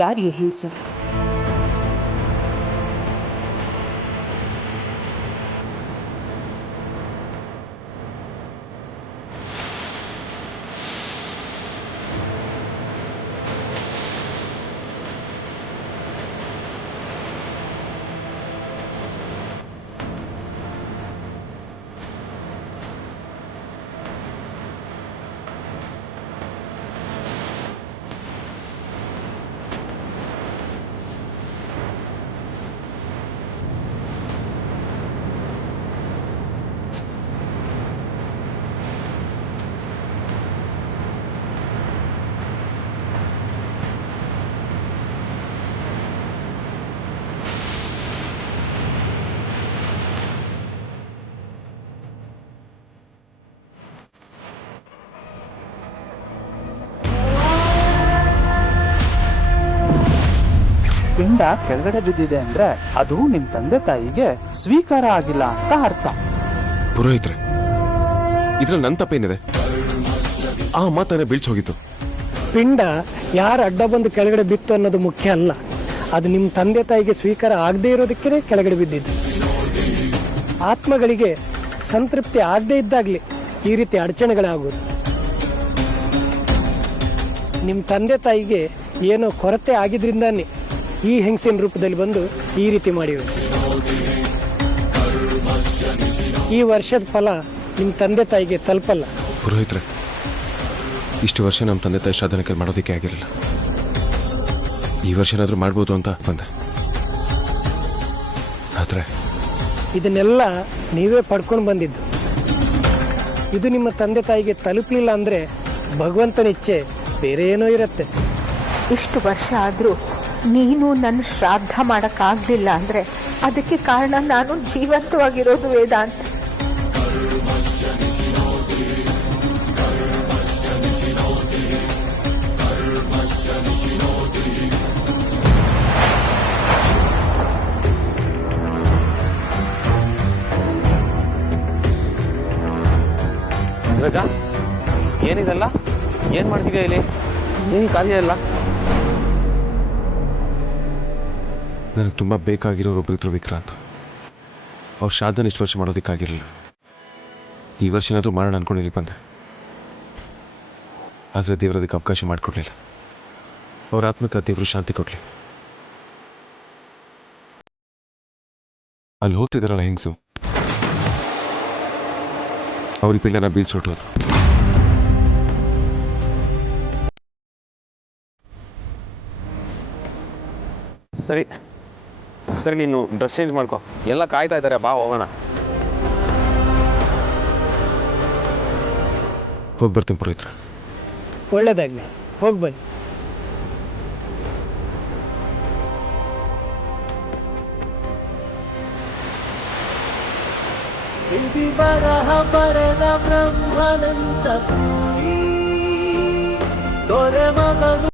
यार ये हिंसा। ಪಿಂಡ ಕೆಳಗಡೆ ಬಿದ್ದಿದೆ ಅಂದ್ರೆ ಅದು ನಿಮ್ ತಂದೆ ತಾಯಿಗೆ ಸ್ವೀಕಾರ ಆಗಿಲ್ಲ ಅಂತ ಅರ್ಥ. ಪುರೋಹಿತ್ರೆ, ಇದ್ರಲ್ಲಿ ನನ್ನ ತಪ್ಪೇನಿದೆ? ಆ ಮಾತನ್ನ ಬೀಳ್ಸೋಗಿತ್ತು. ಪಿಂಡ ಯಾರ ಅಡ್ಡ ಬಂದು ಕೆಳಗಡೆ ಬಿತ್ತು ಅನ್ನೋದು ಮುಖ್ಯ ಅಲ್ಲ, ಅದು ನಿಮ್ಮ ತಂದೆ ತಾಯಿಗೆ ಸ್ವೀಕಾರ ಆಗದೆ ಇರೋದಕ್ಕೆ ಕೆಳಗಡೆ ಬಿದ್ದಿದ್ದು. ಆತ್ಮಗಳಿಗೆ ಸಂತೃಪ್ತಿ ಆಗದೆ ಇದ್ದಾಗ್ಲಿ ಈ ರೀತಿ ಅಡಚಣೆಗಳಾಗೋದು. ನಿಮ್ಮ ತಂದೆ ತಾಯಿಗೆ ಏನೋ ಕೊರತೆ ಆಗಿದ್ರಿಂದಾನೆ ಈ ಹೆಂಗಸಿನ ರೂಪದಲ್ಲಿ ಬಂದು ಈ ರೀತಿ ಮಾಡಿವೆ. ಈ ವರ್ಷದ ಫಲ ನಿಮ್ಮ ತಂದೆ ತಾಯಿಗೆ ತಲುಪಲ್ಲ. ಪುರೋಹಿತ್ರೆ, ಇಷ್ಟು ವರ್ಷ ನಮ್ಮ ತಂದೆ ತಾಯಿ ಶ್ರಾದ್ದನಕ್ಕೆ ಮಾಡೋದಕ್ಕೆ ಆಗಿರಲಿಲ್ಲ. ಈ ವರ್ಷ ಏನಾದರೂ ಮಾಡ್ಬೋದು ಅಂತ ಬಂದೆ. ಆದ್ರೆ ಇದನ್ನೆಲ್ಲ ನೀವೇ ಪಡ್ಕೊಂಡು ಬಂದಿದ್ದು. ಇದು ನಿಮ್ಮ ತಂದೆ ತಾಯಿಗೆ ತಲುಪಲಿಲ್ಲ ಅಂದ್ರೆ ಭಗವಂತನ ಇಚ್ಛೆ ಬೇರೆ ಏನೋ ಇರುತ್ತೆ. ಇಷ್ಟು ವರ್ಷ ಆದರೂ ನೀನು ನನ್ನ ಶ್ರಾದ್ದ ಮಾಡೋಕ್ಕಾಗಲಿಲ್ಲ ಅಂದರೆ ಅದಕ್ಕೆ ಕಾರಣ ನಾನು ಜೀವಂತವಾಗಿರೋದು ವೇದಾಂತ. ರಜಾ, ಏನಿದೆಲ್ಲ? ಏನ್ ಮಾಡ್ತಿದ್ಯಾ ಇಲ್ಲಿ? ಏನ್ ಕಾರ್ಯ ಇಲ್ಲ? ನನಗೆ ತುಂಬ ಬೇಕಾಗಿರೋ ಒಬ್ಬರಿದ್ರು ವಿಕ್ರಾಂತ್. ಅವ್ರ ಶ್ರಾದ್ದನ ಇಷ್ಟು ವರ್ಷ ಮಾಡೋದಕ್ಕಾಗಿರಲಿಲ್ಲ. ಈ ವರ್ಷ ಏನಾದರೂ ಮಾಡೋಣ ಅನ್ಕೊಂಡು ಇಲ್ಲಿ ಬಂದೆ. ಆದರೆ ದೇವರದಕ್ಕೆ ಅವಕಾಶ ಮಾಡಿಕೊಡ್ಲಿಲ್ಲ. ಅವ್ರ ಆತ್ಮಕ್ಕೆ ದೇವರು ಶಾಂತಿ ಕೊಡಲಿ. ಅಲ್ಲಿ ಹೋಗ್ತಿದ್ದಾರಲ್ಲ ಹೆಂಗಸು, ಅವ್ರಿಗೆ ಪಿಂಡನ ಬೀಳ್ಸೊಟ್ಟೋದು. ಸರಿ ಸರಿ, ನೀನು ಡ್ರೆಸ್ ಚೇಂಜ್ ಮಾಡ್ಕೊ. ಎಲ್ಲ ಕಾಯ್ತಾ ಇದ್ದಾರೆ, ಬಾ ಹೋಗೋಣ. ಹೋಗಿ ಬರ್ತೀನಿ ಪುರೋಹಿತ್ರ. ಒಳ್ಳೇದಾಗ್ಲಿ, ಹೋಗಿ ಬನ್ನಿ. ಬರಹ ಬರೆದ ಬ್ರಹ್ಮನಂತ ದೊರೆ ಮಗನು.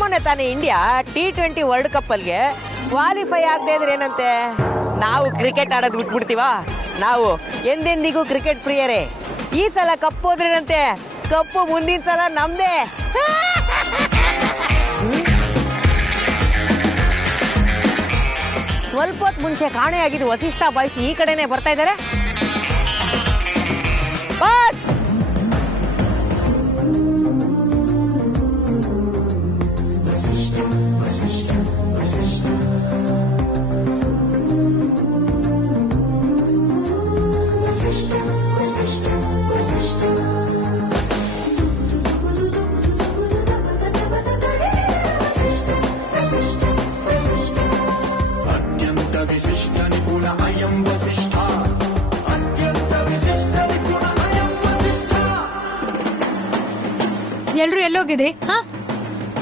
ಮೊನ್ನೆ ತಾನೇ ಇಂಡಿಯಾ T20 ವರ್ಲ್ಡ್ ಕಪ್ ಅಲ್ಲಿಗೆ ಕ್ವಾಲಿಫೈ ಆಗದೆ ಇದ್ರೆ ಏನಂತೆ? ನಾವು ಕ್ರಿಕೆಟ್ ಆಡೋದು ಬಿಟ್ಬಿಡ್ತೀವ? ನಾವು ಎಂದೆಂದಿಗೂ ಕ್ರಿಕೆಟ್ ಪ್ರಿಯರೇ. ಈ ಸಲ ಕಪ್ ಹೋದ್ರೇನಂತೆ? ಕಪ್ಪು ಮುಂದಿನ ಸಲ ನಮ್ದೇ. ಸ್ವಲ್ಪ ಹೊತ್ತು ಮುಂಚೆ ಕಾಣೆಯಾಗಿದ್ದು ವಸಿಷ್ಠ ಬಾಯ್ಸ್ ಈ ಕಡೆನೆ ಬರ್ತಾ ಇದ್ದಾರೆ. ಬಾಸ್, ಅತ್ಯಂತ ವಿಶಿಷ್ಟ ನಿಪುಣ ನೀವಿಬ್ರು ಎಲ್ಲೋಗಿದ್ರಿ?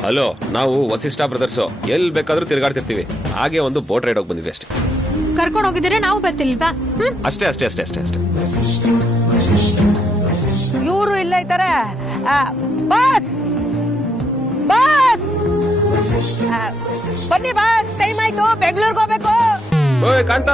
ಹಲೋ, ನಾವು ವಸಿಷ್ಠ ಬ್ರದರ್ಸು, ಎಲ್ಲಿ ಬೇಕಾದ್ರೂ ತಿರುಗಾಡ್ತಿರ್ತೀವಿ. ಹಾಗೆ ಒಂದು ಬೋಟ್ ರೈಡ್ ಹೋಗಿ ಬಂದಿವಿ ಅಷ್ಟೇ. ಕರ್ಕೊಂಡು ಹೋಗಿದ್ರೆ ನಾವು ಬರ್ತಿಲ್ವಾ? ಅಷ್ಟೇ ಅಷ್ಟೇ ಅಷ್ಟೇ ಅಷ್ಟೇ ಅಷ್ಟೇ. ಇವರು ಇಲ್ಲ ಇದ್ದಾರೆ. ಬಾಸ್ ಬಾಸ್ ಬನ್ನಿ ಬಾಸ್, ಟೈಮ್ ಆಯ್ತು, ಬೆಂಗಳೂರಿಗೆ ಹೋಗ್ಬೇಕು. ಓಯ್ ಕಾಂತ,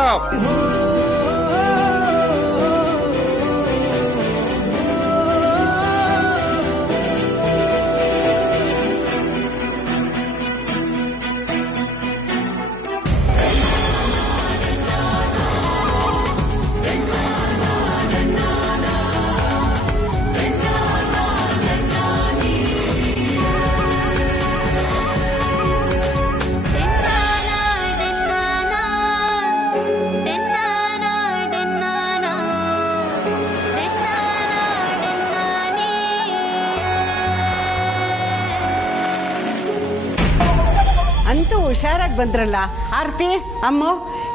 ಅಂತೂ ಹುಷಾರಾಗಿ ಬಂದ್ರಲ್ಲ. ಆರ್ತಿ, ಅಮ್ಮ,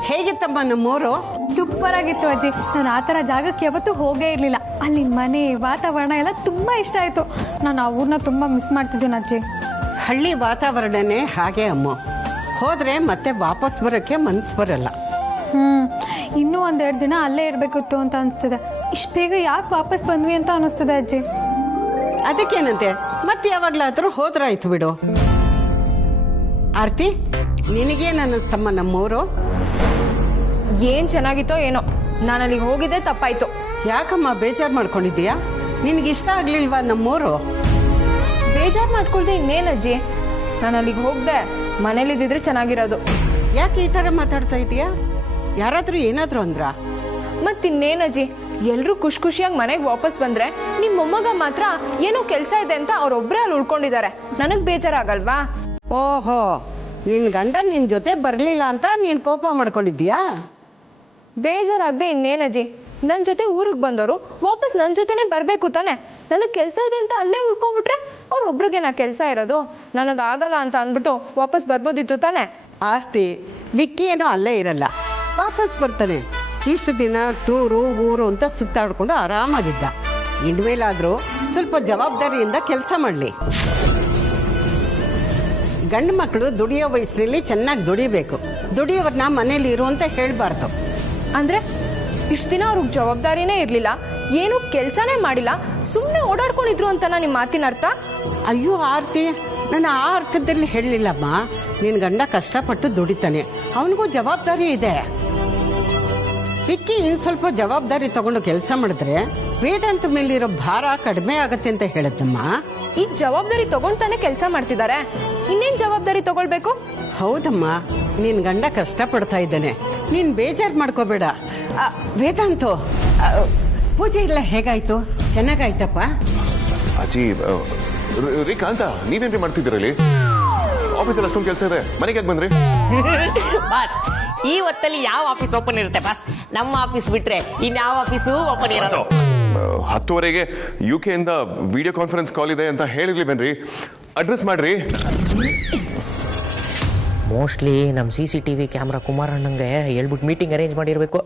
ಹೇಗಿತ್ತಮ್ಮ ನಮ್ಮೂರು? ಸೂಪರ್ ಆಗಿತ್ತು ಅಜ್ಜಿ. ನಾನು ಆ ಥರ ಜಾಗಕ್ಕೆ ಯಾವತ್ತೂ ಹೋಗೇ ಇರಲಿಲ್ಲ. ಅಲ್ಲಿನ ಮನೆ ವಾತಾವರಣ ಎಲ್ಲ ತುಂಬ ಇಷ್ಟ ಆಯಿತು. ನಾನು ಆ ಊರನ್ನ ತುಂಬ ಮಿಸ್ ಮಾಡ್ತಿದ್ದೀನಿ ಅಜ್ಜಿ. ಹಳ್ಳಿ ವಾತಾವರಣನೇ ಹಾಗೆ ಅಮ್ಮ. ಹೋದರೆ ಮತ್ತೆ ವಾಪಸ್ ಬರೋಕ್ಕೆ ಮನಸ್ಸು ಬರಲ್ಲ. ಇನ್ನೂ 1-2 ದಿನ ಅಲ್ಲೇ ಇರಬೇಕಿತ್ತು ಅಂತ ಅನಿಸ್ತಿದೆ. ಇಷ್ಟು ಬೇಗ ಯಾಕೆ ವಾಪಸ್ ಬಂದ್ವಿ ಅಂತ ಅನ್ನಿಸ್ತದೆ ಅಜ್ಜಿ. ಅದಕ್ಕೇನಂತೆ, ಮತ್ತೆ ಯಾವಾಗಲಾದರೂ ಹೋದ್ರಾಯ್ತು ಬಿಡು. ಆರ್ತಿ, ನಿನಗೇನು ಅನ್ನಿಸ್ತಮ್ಮ ನಮ್ಮೂರು? ಏನ್ ಚೆನ್ನಾಗಿತ್ತೋ ಏನೋ, ನಾನು ಅಲ್ಲಿಗೆ ಹೋಗಿದ್ದೆ ತಪ್ಪಾಯ್ತು. ಯಾಕಮ್ಮ ಬೇಜಾರು ಮಾಡ್ಕೊಂಡಿದ್ದೀಯಾ? ನಿನಗಿಷ್ಟ ಆಗ್ಲಿಲ್ವಾ ನಮ್ಮೂರು? ಬೇಜಾರು ಮಾಡ್ಕೊಳ್ದೆ ಇನ್ನೇನಜ್ಜಿ, ನಾನು ಅಲ್ಲಿಗೆ ಹೋಗ್ದೆ, ಮನೇಲಿದ್ದಿದ್ರೆ ಚೆನ್ನಾಗಿರೋದು. ಯಾಕೆ ಈ ಥರ ಮಾತಾಡ್ತಾ ಇದೀಯಾ? ಯಾರಾದರೂ ಏನಾದರೂ ಅಂದ್ರ? ಮತ್ತಿನ್ನೇನಜ್ಜಿ, ಎಲ್ಲರೂ ಖುಷಿ ಖುಷಿಯಾಗಿ ಮನೆಗೆ ವಾಪಸ್ ಬಂದ್ರೆ ನಿಮ್ಮ ಮೊಮ್ಮಗ ಮಾತ್ರ ಏನೋ ಕೆಲಸ ಇದೆ ಅಂತ ಅವ್ರೊಬ್ಬರೇ ಅಲ್ಲಿ ಉಳ್ಕೊಂಡಿದ್ದಾರೆ. ನನಗೆ ಬೇಜಾರಾಗಲ್ವಾ? ಓಹೋ, ನಿನ್ನ ಗಂಡ ನಿನ್ನ ಜೊತೆ ಬರಲಿಲ್ಲ ಅಂತ ನೀನು ಕೋಪ ಮಾಡ್ಕೊಂಡಿದ್ದೀಯಾ? ಬೇಜಾರಾಗದೆ ಇನ್ನೇನಜ್ಜಿ, ನನ್ನ ಜೊತೆ ಊರಿಗೆ ಬಂದವರು ವಾಪಸ್ ನನ್ನ ಜೊತೆನೇ ಬರಬೇಕು ತಾನೆ. ನನಗೆ ಕೆಲಸ ಇದೆ ಅಂತ ಅಲ್ಲೇ ಉಳ್ಕೊಂಡ್ಬಿಟ್ರೆ ಅವ್ರೊಬ್ರಿಗೆ ನಾ ಕೆಲಸ ಇರೋದು, ನನಗಾಗಲ್ಲ ಅಂತ ಅಂದ್ಬಿಟ್ಟು ವಾಪಸ್ ಬರ್ಬೋದಿತ್ತು ತಾನೆ. ಆಸ್ತಿ ವಿಕ್ಕಿ ಏನೋ ಅಲ್ಲೇ ಇರಲ್ಲ, ವಾಪಸ್ ಬರ್ತಾನೆ. ಇಷ್ಟು ದಿನ ಟೂರು ಊರು ಅಂತ ಸುತ್ತಾಡ್ಕೊಂಡು ಆರಾಮಾಗಿದ್ದ. ಇನ್ಮೇಲಾದರೂ ಸ್ವಲ್ಪ ಜವಾಬ್ದಾರಿಯಿಂದ ಕೆಲಸ ಮಾಡಲಿ. ಗಂಡು ಮಕ್ಕಳು ದುಡಿಯೋ ವಯಸ್ಸಿನಲ್ಲಿ ಚೆನ್ನಾಗಿ ದುಡಿಬೇಕು. ದುಡಿಯೋರನ್ನ ಮನೇಲಿ ಇರು ಅಂತ ಹೇಳಬಾರ್ದು. ಅಂದರೆ ಇಷ್ಟು ದಿನ ಅವ್ರಿಗೆ ಜವಾಬ್ದಾರಿನೇ ಇರಲಿಲ್ಲ, ಏನೂ ಕೆಲಸನೇ ಮಾಡಿಲ್ಲ, ಸುಮ್ಮನೆ ಓಡಾಡ್ಕೊಂಡಿದ್ರು ಅಂತ ನಿಮ್ಮ ಮಾತಿನ ಅರ್ಥ? ಅಯ್ಯೋ ಆರ್ತಿ, ನಾನು ಆ ಅರ್ಥದಲ್ಲಿ ಹೇಳಲಿಲ್ಲಮ್ಮ. ನಿನ್ನ ಗಂಡ ಕಷ್ಟಪಟ್ಟು ದುಡಿತಾನೆ, ಅವನಿಗೂ ಜವಾಬ್ದಾರಿ ಇದೆ. ವಿಕ್ಕಿ ಇನ್ನು ಸ್ವಲ್ಪ ಜವಾಬ್ದಾರಿ ತಗೊಂಡು ಕೆಲಸ ಮಾಡಿದ್ರೆ ವೇದಾಂತ ಮೇಲಿರೋ ಭಾರ ಕಡಿಮೆ ಆಗತ್ತೆ ಅಂತ ಹೇಳದ್ದಮ್ಮ. ಈ ಜವಾಬ್ದಾರಿ ತಗೊಂಡ್ತಾನೆ ಕೆಲಸ ಮಾಡ್ತಿದ್ದಾರೆ, ಇನ್ನೇನು ಜವಾಬ್ದಾರಿ ತಗೊಳ್ಬೇಕು? ಹೌದಮ್ಮ, ನಿನ್ನ ಗಂಡ ಕಷ್ಟಪಡ್ತಾ ಇದ್ದಾನೆ, ನೀನು ಬೇಜಾರು ಮಾಡ್ಕೋಬೇಡ. ವೇದಾಂತು, ಪೂಜೆ ಎಲ್ಲ ಹೇಗಾಯ್ತು? ಚೆನ್ನಾಗಾಯ್ತಪ್ಪ? ಅಜ್ಜಿ, ರೀ ಕಾಂತ, ನೀವೇನ್ರಿ ಮಾಡ್ತಿದ್ದೀರಲ್ಲಿ? ಆಫೀಸಲ್ಲಿ ಅಷ್ಟೊಂದು ಕೆಲಸ ಇದೆ, ಮನೆಗೆ ಯಾಕೆ ಬಂದ್ರಿ? ಬಾಸ್, ಈ ಹೊತ್ತಲ್ಲಿ ಯಾವ ಆಫೀಸ್ ಓಪನ್ ಇರುತ್ತೆ ಬಾಸ್? ನಮ್ಮ ಆಫೀಸ್ ಬಿಟ್ರೆ ಇನ್ಯಾವ ಆಫೀಸು ಓಪನ್ ಇರೋದು? 10:00 UK ಇಂದ ವಿಡಿಯೋ ಕಾನ್ಫರೆನ್ಸ್ ಕಾಲ್ ಇದೆ ಅಂತ ಹೇಳಿರ್ಲಿ ಬನ್ರಿ. ಅಡ್ರೆಸ್ ಮಾಡ್ರಿ. ಮೋಸ್ಟ್ಲಿ ನಮ್ಮ CCTV ಕ್ಯಾಮ್ರಾ ಕುಮಾರಣ್ಣಂಗೆ ಹೇಳ್ಬಿಟ್ಟು ಮೀಟಿಂಗ್ ಅರೇಂಜ್ ಮಾಡಿರ್ಬೇಕು.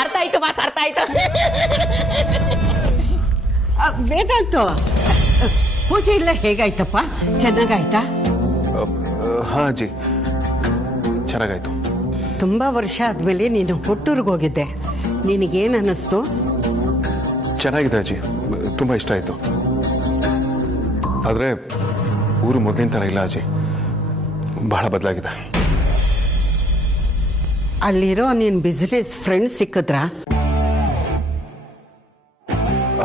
ಅರ್ಥ ಆಯ್ತು ಬಾಸ್, ಅರ್ಥ ಆಯ್ತು. ವೇದಾಂತು, ಪೂಜೆ ಎಲ್ಲ ಹೇಗಾಯ್ತಪ್ಪ? ಚೆನ್ನಾಗಾಯ್ತಾ? ಹಾ ಅಜ್ಜಿ, ಚೆನ್ನಾಗಾಯ್ತು. ತುಂಬಾ ವರ್ಷ ಆದ್ಮೇಲೆ ನೀನು ಹುಟ್ಟೂರ್ಗೆ ಹೋಗಿದ್ದೆ, ನಿನಗೇನು ಅನ್ನಿಸ್ತು? ಚೆನ್ನಾಗಿದೆ ಅಜ್ಜಿ, ತುಂಬ ಇಷ್ಟ ಆಯಿತು. ಆದರೆ ಊರು ಮೊದಲಿನ ಥರ ಇಲ್ಲ ಅಜ್ಜಿ, ಬಹಳ ಬದಲಾಗಿದೆ. ಅಲ್ಲಿರೋ ನಿನ್ನ ಬಿಸ್ನೆಸ್ ಫ್ರೆಂಡ್ ಸಿಕ್ಕಿದ್ರಾ?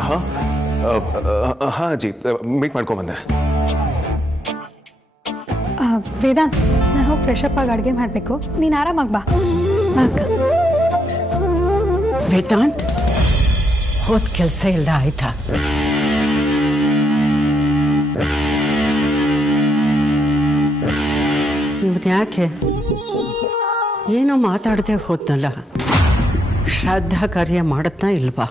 ಹಾಂ ಹಾಂ ಅಜ್ಜಿ, ಮೀಟ್ ಮಾಡ್ಕೊಂಬಂದೆ. ವೇದಾಂತ್, ನಾನು ಹೋಗಿ ಫ್ರೆಶ್ ಅಪ್ ಆಗಿ ಅಡುಗೆ ಮಾಡಬೇಕು, ನೀನು ಆರಾಮಾಗಿ ಬಾ. ವೇದಾಂತ್, ಹೋದ ಕೆಲಸ ಎಲ್ಲ ಆಯ್ತಾ? ಇವನ್ ಯಾಕೆ ಏನೋ ಮಾತಾಡದೆ ಹೋದ್ನಲ್ಲ? ಶ್ರಾದ್ದ ಕಾರ್ಯ ಮಾಡತ್ನಾ ಇಲ್ವಾ?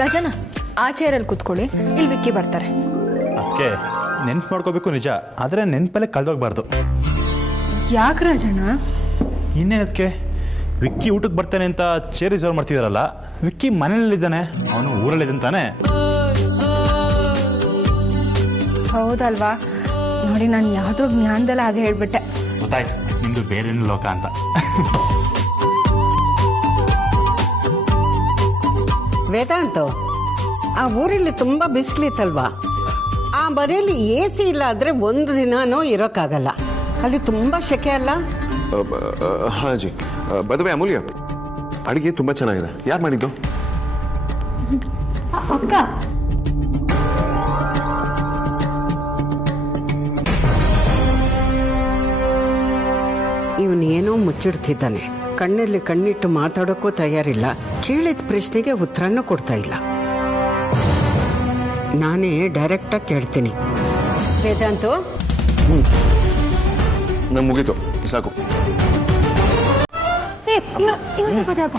ರಜನ, ಆ ಚೇರಲ್ಲಿ ಕೂತ್ಕೊಳ್ಳಿ, ಇಲ್ಲಿ ವಿಕ್ಕಿ ಬರ್ತಾರೆ. ಅದಕ್ಕೆ ನೆನ್ಪು ಮಾಡ್ಕೋಬೇಕು ನಿಜ, ಆದರೆ ನೆನಪಲ್ಲೇ ಕಳೆದೋಗ್ಬಾರ್ದು. ಯಾಕೆ ರಾಜಣ್ಣ? ಇನ್ನೇನದಕ್ಕೆ ವಿಕ್ಕಿ ಊಟಕ್ಕೆ ಬರ್ತಾನೆ ಅಂತ ಚೇರ್ ರಿಸರ್ವ್ ಮಾಡ್ತಿದಾರಲ್ಲ, ವಿಕ್ಕಿ ಮನೇಲಿದ್ದಾನೆ, ಅವನು ಊರಲ್ಲಿದ್ದಾನೆ ತಾನೆ. ಹೌದಲ್ವಾ? ನೋಡಿ, ನಾನು ಯಾವುದೋ ಜ್ಞಾನದಲ್ಲ ಹಾಗೆ ಹೇಳ್ಬಿಟ್ಟೆ. ಗೊತ್ತಾಯ್ತು ನಿಮ್ದು ಬೇರೆ ಲೋಕ ಅಂತ. ವೇದಾಂತ, ಆ ಊರಲ್ಲಿ ತುಂಬ ಬಿಸಿಲಿತ್ತಲ್ವಾ? ಆ ಮನೆಯಲ್ಲಿ AC ಇಲ್ಲ ಅಂದರೆ ಒಂದು ದಿನಾನೂ ಇರೋಕ್ಕಾಗಲ್ಲ. ಅಲ್ಲಿ ತುಂಬ ಸೆಕೆ ಅಲ್ಲ? ಹಾಂ ಜಿ. ಬದವೆ ಅಮೂಲ್ಯ, ಅಡುಗೆ ತುಂಬ ಚೆನ್ನಾಗಿದೆ. ಯಾರು ಮಾಡಿದ್ದು? ಅಕ್ಕ, ಇವನೇನೋ ಮುಚ್ಚಿಡ್ತಿದ್ದಾನೆ. ಕಣ್ಣಲ್ಲಿ ಕಣ್ಣಿಟ್ಟು ಮಾತಾಡೋಕ್ಕೂ ತಯಾರಿಲ್ಲ. ಕೇಳಿದ ಪ್ರಶ್ನೆಗೆ ಉತ್ತರನೂ ಕೊಡ್ತಾ ಇಲ್ಲ. ನಾನೇ ಡೈರೆಕ್ಟಾಗಿ ಕೇಳ್ತೀನಿ. ವೇದಾಂತು, ನಂಗೆ ಮುಗೀತು, ಸಾಕು.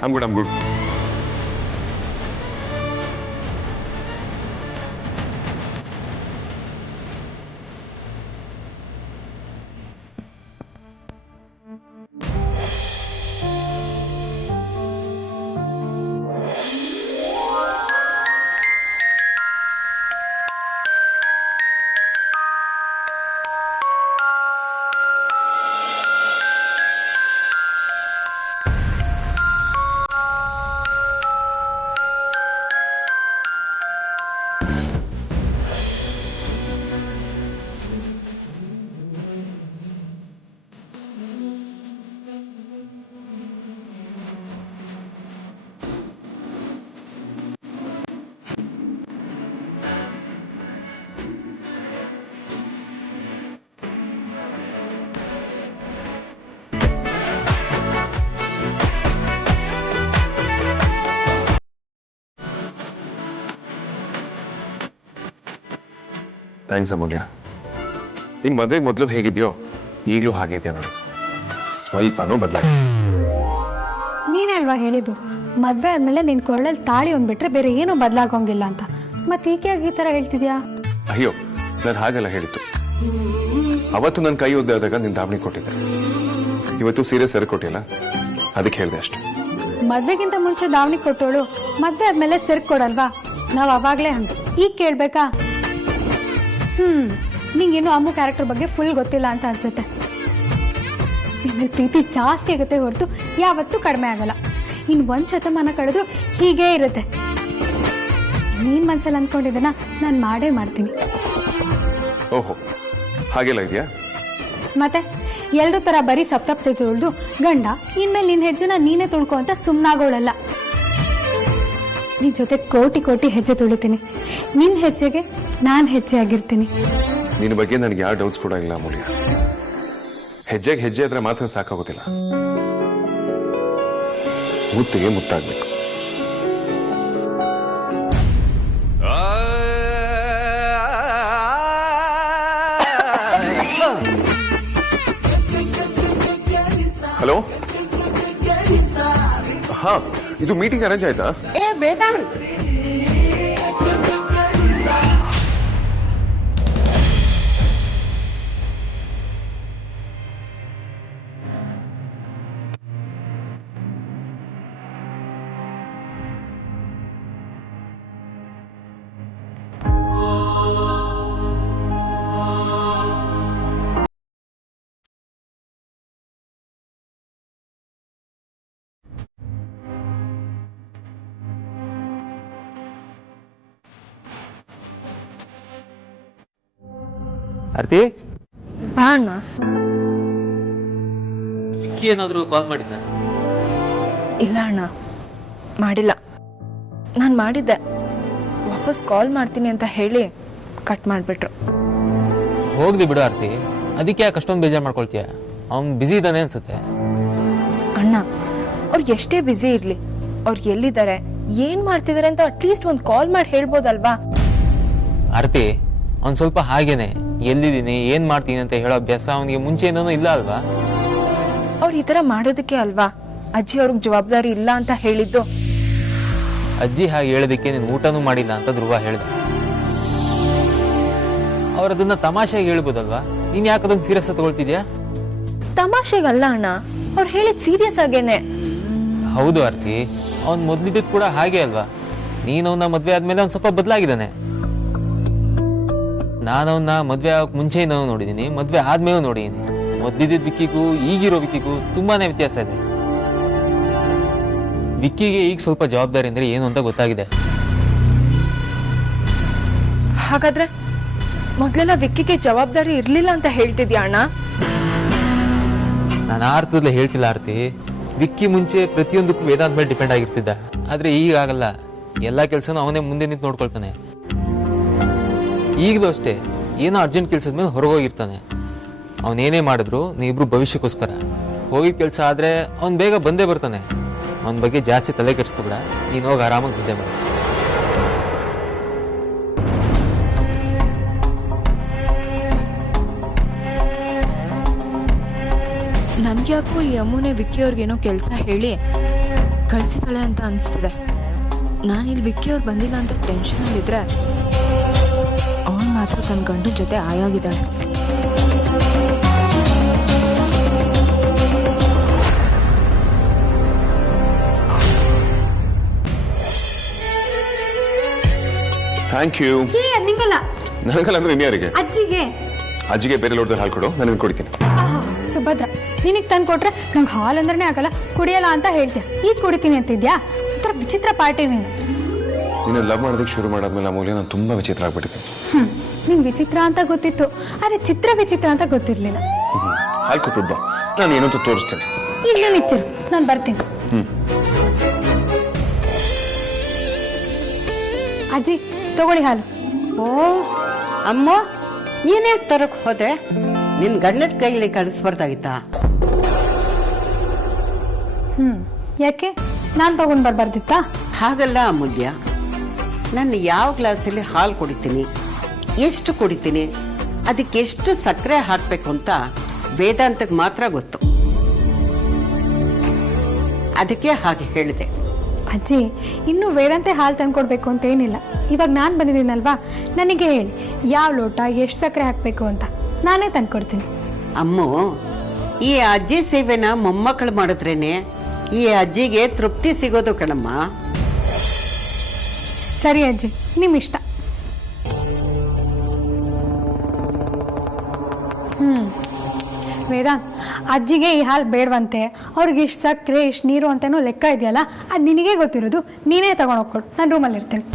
I'm good. ಥ್ಯಾಂಕ್ಸ್ ಅಮೂಲ್ಯ. ನಿನ್ನ ಮದುವೆಗೆ ಮೊದಲು ಹೇಗಿದೆಯೋ ಈಗಲೂ ಹಾಗೆ ಇದೆಯಾ ನೋಡಿ, ಸ್ವಲ್ಪನೂ ಬದಲಾಗಿ. ನೀನೇ ಅಲ್ವಾ ಹೇಳಿದ್ದು ಮದುವೆ ಆದಮೇಲೆ ನಿನ್ನ ಕೊರಳಲ್ಲಿ ತಾಳಿ ಒಂದು ಬಿಟ್ರೆ ಬೇರೆ ಏನೂ ಬದಲಾಗೋಂಗಿಲ್ಲ ಅಂತ. ಮತ್ತೆ ಈಕೆ ಈ ಥರ ಹೇಳ್ತಿದ್ಯಾ? ಅಯ್ಯೋ, ನಾನು ಹಾಗೆಲ್ಲ ಹೇಳಿದ್ದು. ಅವತ್ತು ನನ್ನ ಕೈ ಒದ್ದೆ ಆದಾಗ ನಿನ್ನ ದಾವಣಿ ಕೊಟ್ಟಿದ್ದೆ, ಇವತ್ತು ಸೀರೆ ಸೆರೆ ಕೊಟ್ಟಿಲ್ಲ, ಅದಕ್ಕೆ ಹೇಳಿದೆ ಅಷ್ಟೆ. ಮದ್ವೆಗಿಂತ ಮುಂಚೆ ದಾವಣಿ ಕೊಟ್ಟೋಳು ಮದ್ವೆ ಆದ್ಮೇಲೆ ಸೆರ್ಕ್ ಕೊಡಲ್ವಾ? ನಾವ್ ಅವಾಗ್ಲೇ ಹಂಗೆ. ಈಗ ಕೇಳ್ಬೇಕಾ? ನಿಂಗೇನು ಅಮ್ಮು ಕ್ಯಾರೆಕ್ಟರ್ ಬಗ್ಗೆ ಫುಲ್ ಗೊತ್ತಿಲ್ಲ ಅಂತ ಅನ್ಸುತ್ತೆ. ನಿಮ್ಮಲ್ಲಿ ಪ್ರೀತಿ ಜಾಸ್ತಿ ಆಗುತ್ತೆ ಹೊರತು ಯಾವತ್ತೂ ಕಡಿಮೆ ಆಗಲ್ಲ. ಇನ್ನು ಒಂದ್ ಶತಮಾನ ಕಳೆದ್ರು ಹೀಗೇ ಇರುತ್ತೆ. ನೀನ್ ಮನ್ಸಲ್ಲಿ ಅಂದ್ಕೊಂಡಿದ್ದನ್ನ ನಾನು ಮಾಡೇ ಮಾಡ್ತೀನಿ. ಓಹೋ, ಹಾಗೆಲ್ಲ ಇದೆಯಾ? ಮತ್ತೆ ಎಲ್ರೂ ತರ ಬರೀ ಸಪ್ತಪ್ತಿ ತುಳಿದು ಗಂಡ ಇನ್ಮೇಲೆ ನಿನ್ ಹೆಜ್ಜೆನ ನೀನೇ ತುಳ್ಕೊ ಅಂತ ಸುಮ್ನಾಗೋಳಲ್ಲ. ನಿನ್ ಜೊತೆ ಕೋಟಿ ಕೋಟಿ ಹೆಜ್ಜೆ ತುಳಿತೀನಿ. ನಿನ್ ಹೆಜ್ಜೆಗೆ ನಾನ್ ಹೆಜ್ಜೆ ಆಗಿರ್ತೀನಿ. ನಿನ್ನ ಬಗ್ಗೆ ನನಗೆ ಯಾವ ಡೌಟ್ಸ್ ಕೂಡ ಇಲ್ಲ ಅಮೂಲ್ಯ. ಹೆಜ್ಜೆಗೆ ಹೆಜ್ಜೆ ಆದ್ರೆ ಮಾತ್ರ ಸಾಕಾಗೋದಿಲ್ಲ, ಮುತ್ತಿಗೆ ಮುತ್ತಾಗ್ಬೇಕು. ಹಲೋ, ಹಾ, ಇದು ಮೀಟಿಂಗ್ ಅರೇಂಜ್ ಆಯ್ತಾ? ವೇದಾಂತ್, ಆರ್ತಿ, ಬಾ ಅಣ್ಣ. ಏನಾದರೂ ಕಾಲ್ ಮಾಡಿದ್ದ? ಇಲ್ಲ ಅಣ್ಣ, ಮಾಡಿಲ್ಲ. ನಾನು ಮಾಡಿದ್ದೆ, ವಾಪಸ್ ಕಾಲ್ ಮಾಡ್ತೀನಿ ಅಂತ ಹೇಳಿ ಕಟ್ ಮಾಡಿಬಿಟ್ರು. ಹೋಗ್ಲಿ ಬಿಡು ಆರ್ತಿ, ಅದಕ್ಕೆ ಯಾಕೆ ಅಷ್ಟೊಂದು ಬೇಜಾರು ಮಾಡ್ಕೊಳ್ತೀಯ? ಅವ್ನು ಬ್ಯುಸಿ ಇದ್ದಾನೆ ಅನ್ಸುತ್ತೆ. ಅಣ್ಣ, ಅವ್ರು ಎಷ್ಟೇ ಬ್ಯುಸಿ ಇರಲಿ, ಅವ್ರು ಎಲ್ಲಿದ್ದಾರೆ, ಏನು ಮಾಡ್ತಿದ್ದಾರೆ ಅಂತ ಅಟ್ಲೀಸ್ಟ್ ಒಂದು ಕಾಲ್ ಮಾಡಿ ಹೇಳ್ಬೋದಲ್ವಾ? ಆರ್ತಿ, ಅವ್ನು ಸ್ವಲ್ಪ ಹಾಗೇನೆ, ಎಲ್ಲಿದ್ದೀನಿ ಏನು ಮಾಡ್ತೀನಿ ಅಂತ ಹೇಳೋ ಅಭ್ಯಾಸ ಅವನಿಗೆ ಮುಂಚೆಯಿಂದನೂ ಇಲ್ಲ ಅಲ್ವಾ? ಅವ್ರು ಈ ಥರ ಮಾಡೋದಕ್ಕೆ ಅಲ್ವಾ ಅಜ್ಜಿ ಅವ್ರಿಗೆ ಜವಾಬ್ದಾರಿ ಇಲ್ಲ ಅಂತ ಹೇಳಿದ್ದು. ಅಜ್ಜಿ ಹಾಗೆ ಹೇಳೋದಕ್ಕೆ ನೀನು ಊಟನೂ ಮಾಡಿಲ್ಲ ಅಂತ ಧ್ರುವ ಹೇಳ್ದ. ಅವ್ರದನ್ನ ತಮಾಷೆಗೆ ಹೇಳ್ಬೋದಲ್ವಾ? ನೀನು ಯಾಕೆ ಅದನ್ನು ಸೀರಿಯಸ್ ತಗೊಳ್ತಿದ್ಯಾ? ತಮಾಷೆಗಲ್ಲ ಅಣ್ಣ, ಅವ್ರು ಹೇಳಿದ್ ಸೀರಿಯಸ್ ಆಗೇನೆ. ಹೌದು ಆರ್ತಿ, ಅವ್ನು ಮೊದ್ಲಿದ್ದಿದ್ದು ಕೂಡ ಹಾಗೆ ಅಲ್ವಾ? ನೀನು ಅವನ್ನ ಮದ್ವೆ ಆದ್ಮೇಲೆ ಅವ್ನು ಸ್ವಲ್ಪ ಬದಲಾಗಿದ್ದಾನೆ. ನಾನು ಅವನ್ನ ಮದ್ವೆ ಆಗಕ್ಕೆ ಮುಂಚೆಯಿಂದನೂ ನೋಡಿದ್ದೀನಿ, ಮದ್ವೆ ಆದ್ಮೇಲೂ ನೋಡಿದ್ದೀನಿ. ಮೊದ್ಲಿದ್ದಿದ್ದ ವಿಕ್ಕಿಗೂ ಈಗಿರೋ ವಿಕ್ಕಿಗೂ ತುಂಬಾನೇ ವ್ಯತ್ಯಾಸ ಇದೆ. ವಿಕ್ಕಿಗೆ ಈಗ ಸ್ವಲ್ಪ ಜವಾಬ್ದಾರಿ ಅಂದ್ರೆ ಏನು ಅಂತ ಗೊತ್ತಾಗಿದೆ. ಹಾಗಾದ್ರೆ ಮೊದ್ಲೆಲ್ಲ ವಿಕ್ಕಿಗೆ ಜವಾಬ್ದಾರಿ ಇರ್ಲಿಲ್ಲ ಅಂತ ಹೇಳ್ತಿದ್ಯಾ ಅಣ್ಣ? ನಾನು ಆ ಅರ್ಥದಲ್ಲೇ ಹೇಳ್ತಿಲ್ಲ ಆರ್ತಿ. ವಿಕ್ಕಿ ಮುಂಚೆ ಪ್ರತಿಯೊಂದಕ್ಕೂ ವೇದಾಂತ ಮೇಲೆ ಡಿಪೆಂಡ್ ಆಗಿರ್ತಿದ್ದ. ಆದ್ರೆ ಈಗ ಆಗಲ್ಲ. ಎಲ್ಲಾ ಕೆಲ್ಸನೂ ಅವನೇ ಮುಂದೆ ನಿಂತು ನೋಡ್ಕೊಳ್ತಾನೆ. ಈಗಲೂ ಅಷ್ಟೇ, ಏನೋ ಅರ್ಜೆಂಟ್ ಕೆಲ್ಸದ ಮೇಲೆ ಹೊರಗೋಗಿರ್ತಾನೆ. ಅವನೇನೇ ಮಾಡಿದ್ರು ನೀವಿಬ್ರು ಭವಿಷ್ಯಕ್ಕೋಸ್ಕರ. ಹೋಗಿದ ಕೆಲಸ ಆದ್ರೆ ಅವ್ನು ಬೇಗ ಬಂದೇ ಬರ್ತಾನೆ. ಅವನ ಬಗ್ಗೆ ಜಾಸ್ತಿ ತಲೆ ಕೆಡಿಸ್ಕೊಬೇಡ, ನೀನು ಹೋಗಿ ಆರಾಮಾಗಿ ನಿದ್ದೆ ಮಾಡು. ನನ್ಗೆ ಯಾಕೋ ಈ ಅಮ್ಮನೆ ವಿಕ್ಕಿಯವ್ರಿಗೇನೋ ಕೆಲಸ ಹೇಳಿ ಕಳ್ಸಿದಾಳೆ ಅಂತ ಅನಿಸ್ತಿದೆ. ನಾನಿಲ್ಲಿ ವಿಕ್ಕಿಯವ್ರು ಬಂದಿಲ್ಲ ಅಂತ ಟೆನ್ಷನಲ್ಲಿದ್ದರೆ ಅವಳು ಮಾತ್ರ ತನ್ನ ಗಂಡನ ಜೊತೆ ಆಯಾಗಿದ್ದಾಳೆ. Thank you. ನಿಂಗಲ್ಲ, ನನಗಲ್ಲ ಅಂದ್ರೆ ಇನ್ಯಾರಿಗೆ? ಅಜ್ಜಿಗೆ. ಅಜ್ಜಿಗೆ ಬೇರೆ ಲೋಟದಲ್ಲಿ ಹಾಲು ಕೊಡು, ನಾನು ಕೊಡ್ತೀನಿ. ಸುಭದ್ರ, ನಿನಗೆ ತಂದು ಕೊಟ್ರೆ ನಂಗೆ ಹಾಲು ಅಂದ್ರೆ ಆಗಲ್ಲ, ಕುಡಿಯಲ್ಲ ಅಂತ ಹೇಳ್ತೀಯ. ಈಗ ಕುಡಿತೀನಿ ಅಂತಿದ್ಯಾ? ಒಂಥರ ವಿಚಿತ್ರ ಪಾರ್ಟಿ ನೀನು. ನೀನು ಲವ್ ಮಾಡೋದಕ್ಕೆ ಶುರು ಮಾಡಾದ್ಮೇಲೆ ಅಮೂಲ್ಯ ನಾನು ತುಂಬಾ ವಿಚಿತ್ರ ಆಗ್ಬಿಟ್ಟಿದ್ದೆ. ನಿಂಗೆ ವಿಚಿತ್ರ ಅಂತ ಗೊತ್ತಿತ್ತು, ಆದ್ರೆ ಚಿತ್ರ ವಿಚಿತ್ರ ಅಂತ ಗೊತ್ತಿರ್ಲಿಲ್ಲ. ಹಾಲು ಕೊಟ್ಬಿಟ್ಟು ಬಾ, ನಾನು ಏನಂತ ತೋರಿಸ್ತೇನೆ. ಇಲ್ಲೇ ನಿಂತಿರು, ನಾನು ಬರ್ತೀನಿ. ಅಜ್ಜಿ ತಗೊಳ್ಳಿ ಹಾಲು. ಓ ಅಮ್ಮ, ನೀನ್ಯಾಕೆ ತರಕ್ ಹೋದೆ? ನಿನ್ ಗಂಡದ ಕೈಲಿ ಕಳಿಸ್ಬಾರ್ದಾಗಿತ್ತಾ? ಯಾಕೆ ನಾನು ತಗೊಂಡ್ ಬರ್ಬಾರ್ದಿತ್ತಾ? ಹಾಗಲ್ಲ ಅಮೂಲ್ಯ, ನಾನು ಯಾವ ಗ್ಲಾಸಲ್ಲಿ ಹಾಲು ಕುಡಿತೀನಿ, ಎಷ್ಟು ಕುಡಿತೀನಿ, ಅದಕ್ಕೆ ಎಷ್ಟು ಸಕ್ಕರೆ ಹಾಕಬೇಕು ಅಂತ ವೇದಾಂತಕ್ಕೆ ಮಾತ್ರ ಗೊತ್ತು. ಅದಕ್ಕೆ ಹಾಗೆ ಹೇಳಿದೆ. ಅಜ್ಜಿ, ಇನ್ನೂ ವೇದಾಂತೆ ಹಾಲು ತಂದ್ಕೊಡ್ಬೇಕು ಅಂತ ಏನಿಲ್ಲ. ಇವಾಗ ನಾನು ಬಂದಿದ್ದೀನಲ್ವಾ, ನನಗೆ ಹೇಳಿ ಯಾವ ಲೋಟ ಎಷ್ಟು ಸಕ್ಕರೆ ಹಾಕಬೇಕು ಅಂತ, ನಾನೇ ತಂದ್ಕೊಡ್ತೀನಿ. ಅಮ್ಮ, ಈ ಅಜ್ಜಿ ಸೇವೆನ ಮೊಮ್ಮಕ್ಕಳು ಮಾಡಿದ್ರೇನೆ ಈ ಅಜ್ಜಿಗೆ ತೃಪ್ತಿ ಸಿಗೋದು ಕಣಮ್ಮ. ಸರಿ ಅಜ್ಜಿ, ನಿಮ್ಮ ಇಷ್ಟ. ವೇದಾಂತ್, ಅಜ್ಜಿಗೆ ಈ ಹಾಲು ಬೇಡವಂತೆ, ಅವ್ರಿಗೆ ಇಷ್ಟು ಸಕ್ಕರೆ ಇಷ್ಟು ನೀರು ಅಂತನೂ ಲೆಕ್ಕ ಇದೆಯಲ್ಲ, ಅದು ನಿನಗೆ ಗೊತ್ತಿರೋದು. ನೀನೇ ತಗೊಂಡೋಗ್ಕೊಡು, ನಾನು ರೂಮಲ್ಲಿ ಇರ್ತೇನೆ.